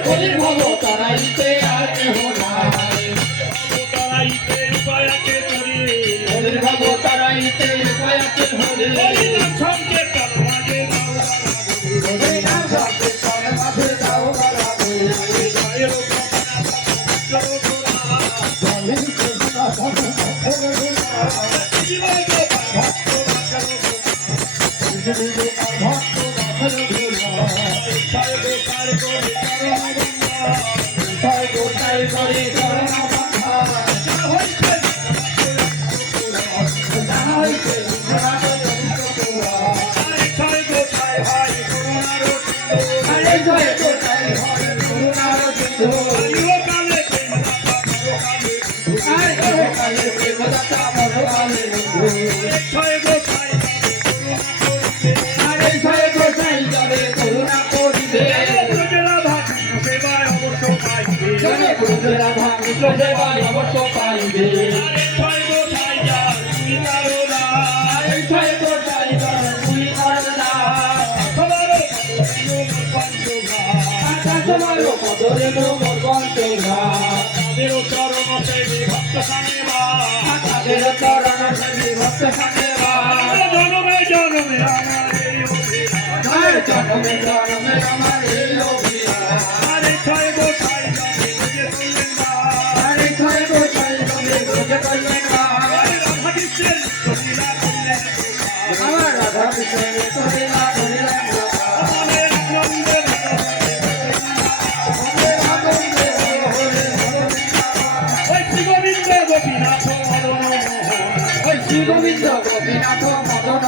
কলির ভব তারাইতে আর কেহ নাই, কলির ভব তারাইতে কয়াকে ধরে সংকেতন লাগে দাও অবশ্য পাইবে জনমে জনমে আমার এই আরে ছয় গোসাই আমার রাধা গোবিন্দ গোপীনাথ মদন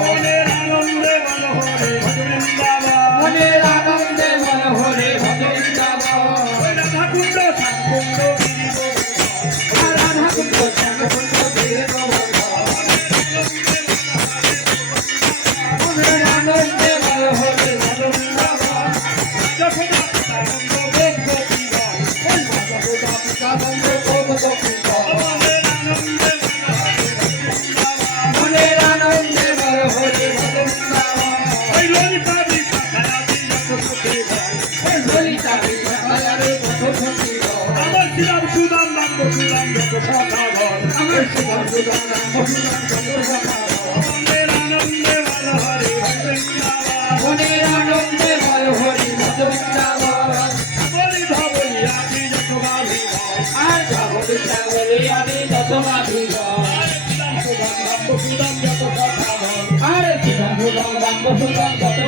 মনের আনন্দে মনোহরে মনের আনন্দে মনোহরে রাধা কুণ্ড শ্যামকুণ্ড রাধা কুণ্ড শ্যামকুণ্ড মনের আনন্দে মনোহরে মনের আনন্দে মনোহরে আর ধবলি আমি যত মাধিব আর জীবন যত